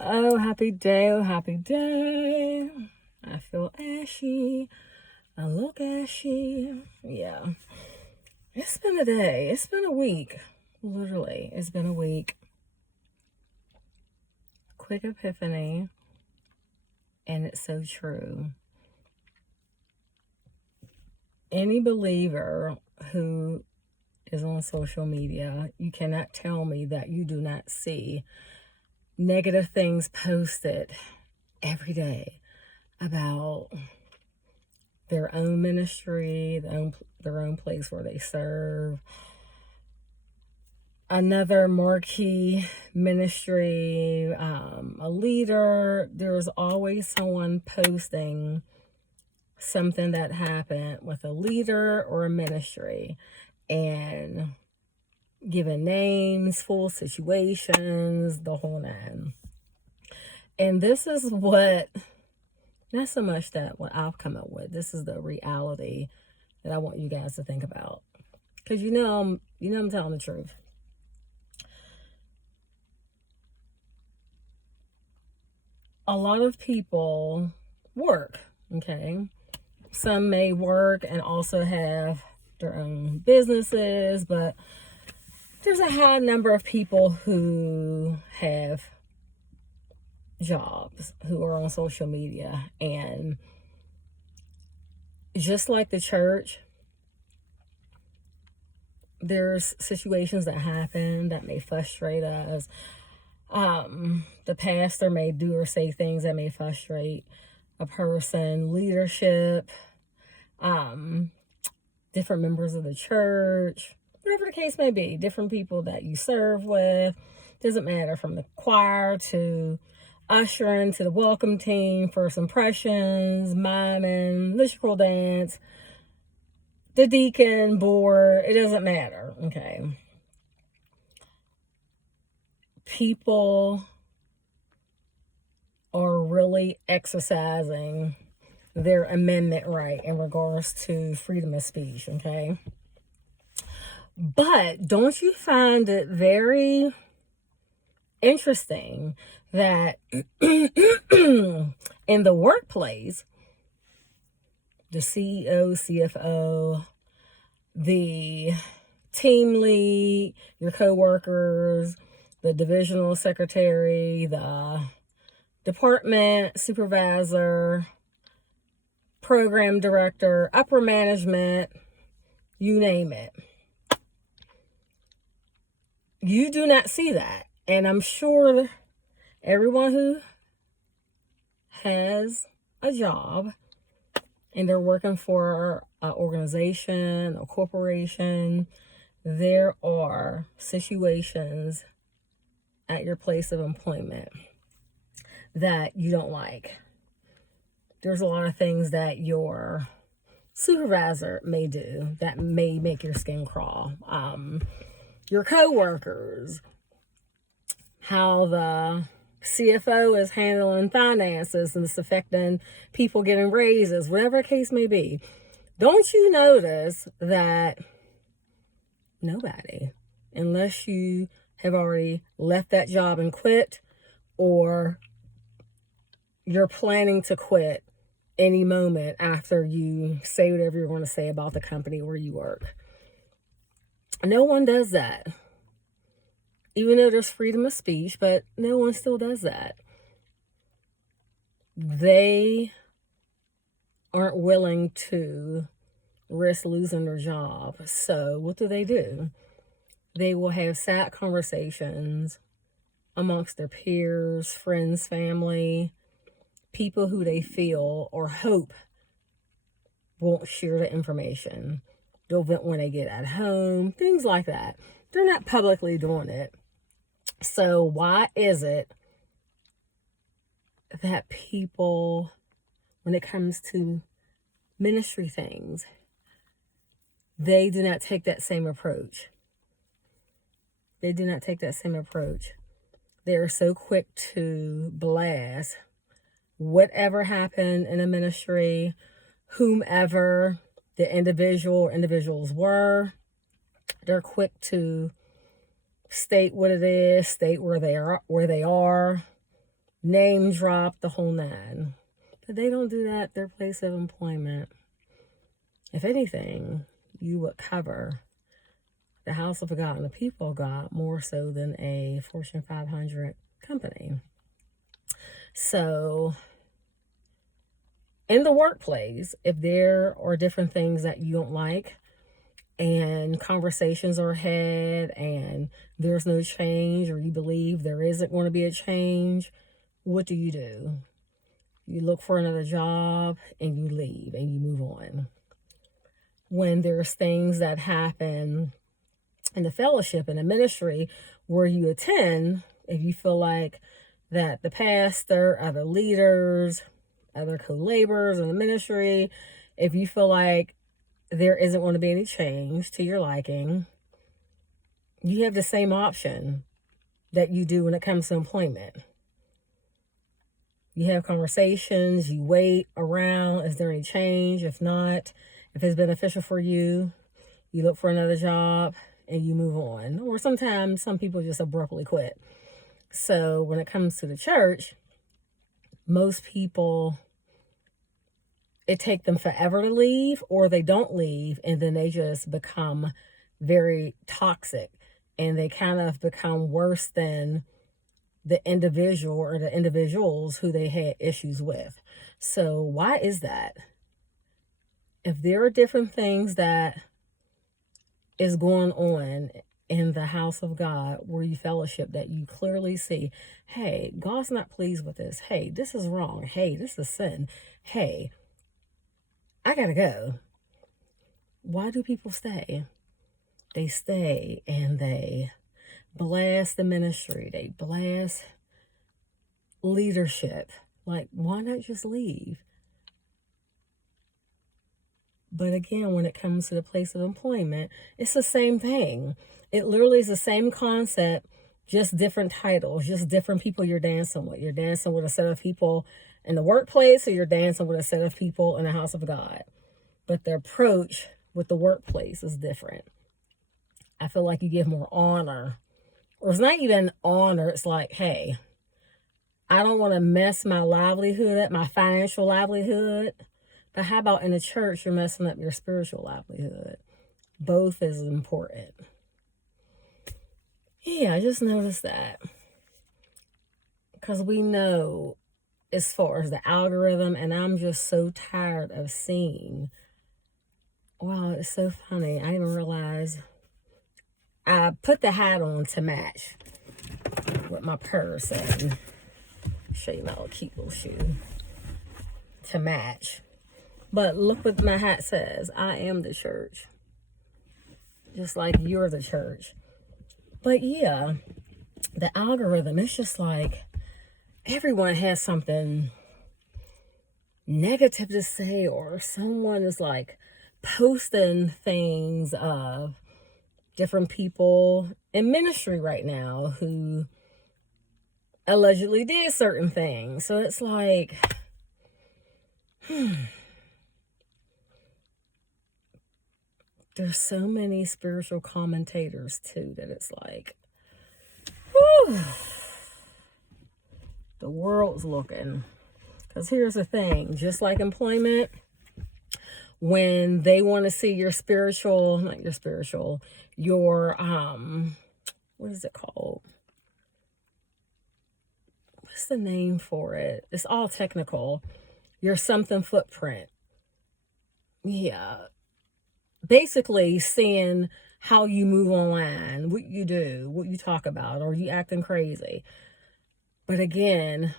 Oh, happy day, oh, happy day. I feel ashy. I look ashy. Yeah. It's been a day. It's been a week. Literally, it's been a week. Quick epiphany. And it's so true. Any believer who is on social media, you cannot tell me that you do not see negative things posted every day about their own ministry, their own place where they serve, another marquee ministry, a leader. There's always someone posting something that happened with a leader or a ministry and giving names, full situations, the whole nine. And this is what, not so much that what I've come up with, this is the reality that I want you guys to think about. Because I'm telling the truth. A lot of people work, okay? Some may work and also have their own businesses, but there's a high number of people who have jobs, who are on social media. And just like the church, there's situations that happen that may frustrate us. The pastor may do or say things that may frustrate a person, leadership, different members of the church, whatever the case may be, different people that you serve with. Doesn't matter, from the choir to ushering to the welcome team, first impressions, miming, liturgical dance, the deacon board, it doesn't matter, okay? People are really exercising their amendment right in regards to freedom of speech, okay? But don't you find it very interesting that in the workplace, the CEO, CFO, the team lead, your coworkers, the divisional secretary, the department supervisor, program director, upper management, you name it. You do not see that. And I'm sure everyone who has a job and they're working for an organization, a corporation, there are situations at your place of employment that you don't like. There's a lot of things that your supervisor may do that may make your skin crawl. Your coworkers, how the CFO is handling finances and it's affecting people getting raises, whatever the case may be. Don't you notice that nobody, unless you have already left that job and quit, or you're planning to quit any moment after you say whatever you're going to say about the company where you work. No one does that. Even though there's freedom of speech, but no one still does that. They aren't willing to risk losing their job. So what do? They will have sad conversations amongst their peers, friends, family, people who they feel or hope won't share the information. They'll vent when they get at home, things like that. They're not publicly doing it. So why is it that people, when it comes to ministry things, they do not take that same approach? They do not take that same approach. They are so quick to blast whatever happened in a ministry, whomever the individuals were. They're quick to state what it is, state where they are, name drop, the whole nine. But they don't do that at their place of employment. If anything, you would cover the house of God and the people of God more so than a Fortune 500 company. So in the workplace, if there are different things that you don't like and conversations are had and there's no change, or you believe there isn't going to be a change, what do? You look for another job and you leave and you move on. When there's things that happen in the fellowship, in the ministry where you attend, if you feel like that the pastor, other leaders, other co-laborers in the ministry, if you feel like there isn't going to be any change to your liking, you have the same option that you do when it comes to employment. You have conversations, you wait around, is there any change? If not, if it's beneficial for you, you look for another job and you move on. Or sometimes some people just abruptly quit. So when it comes to the church, most people, it takes them forever to leave, or they don't leave and then they just become very toxic and they kind of become worse than the individual or the individuals who they had issues with. So why is that? If there are different things that is going on in the house of God where you fellowship, that you clearly see, hey, God's not pleased with this. Hey, this is wrong. Hey, this is sin. Hey, I gotta go. Why do people stay? They stay and they blast the ministry. They blast leadership. Like, why not just leave? But again, when it comes to the place of employment, it's the same thing. It literally is the same concept, just different titles, just different people you're dancing with. You're dancing with a set of people in the workplace, or you're dancing with a set of people in the house of God. But the approach with the workplace is different. I feel like you give more honor. Or it's not even honor. It's like, hey, I don't want to mess my livelihood up, my financial livelihood. But how about in the church, you're messing up your spiritual livelihood? Both is important. Yeah, I just noticed that. Because we know as far as the algorithm, and I'm just so tired of seeing. Wow, it's so funny. I didn't realize I put the hat on to match with my purse, and show you my little cute little shoe to match. But look what my hat says. I am the church. Just like you're the church. But yeah, the algorithm, it's just like everyone has something negative to say, or someone is like posting things of different people in ministry right now who allegedly did certain things. So it's like, there's so many spiritual commentators too that it's like, whew, the world's looking. Because here's the thing, just like employment, when they want to see your spiritual, not your spiritual, your, what is it called? What's the name for it? It's all technical. Your something footprint. Yeah. Basically seeing how you move online, what you do, what you talk about, or you acting crazy. But again,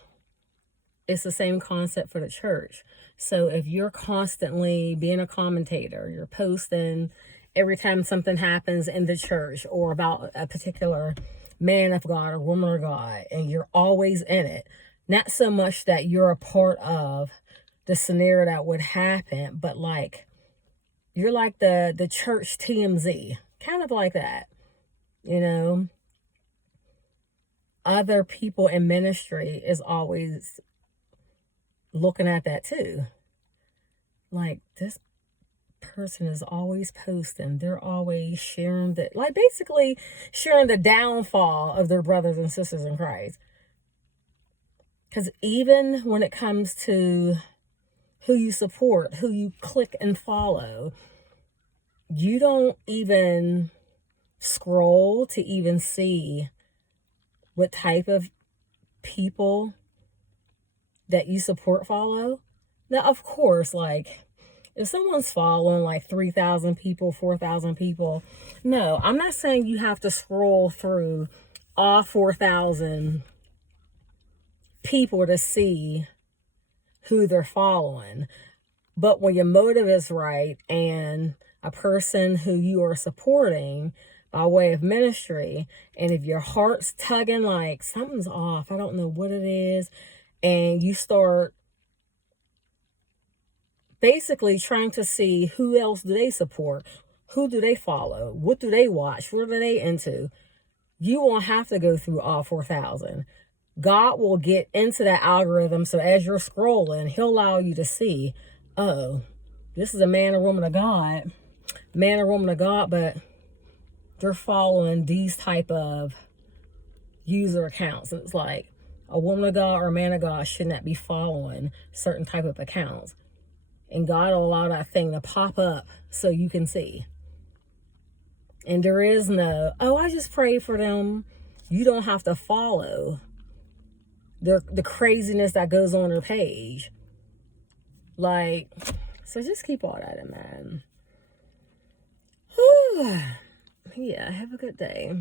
it's the same concept for the church. So if you're constantly being a commentator, you're posting every time something happens in the church or about a particular man of God or woman of God, and you're always in it, not so much that you're a part of the scenario that would happen, but like, you're like the church TMZ, kind of like that, you know. Other people in ministry is always looking at that too. Like, this person is always posting. They're always sharing that, like basically sharing the downfall of their brothers and sisters in Christ. Because even when it comes to who you support, who you click and follow, you don't even scroll to even see what type of people that you support follow. Now, of course, like, if someone's following like 3,000 people, 4,000 people, no, I'm not saying you have to scroll through all 4,000 people to see who they're following. But when your motive is right and a person who you are supporting by way of ministry, and if your heart's tugging like something's off, I don't know what it is, and you start basically trying to see who else do they support, who do they follow, what do they watch, what are they into, you won't have to go through all 4,000. God will get into that algorithm, so as you're scrolling, he'll allow you to see, oh, this is a man or woman of God, but they're following these type of user accounts. It's like a woman of God or a man of God should not be following certain type of accounts. And God will allow that thing to pop up so you can see. And there is no, oh, I just prayed for them. You don't have to follow the craziness that goes on their page. Like, so just keep all that in mind. Yeah, have a good day.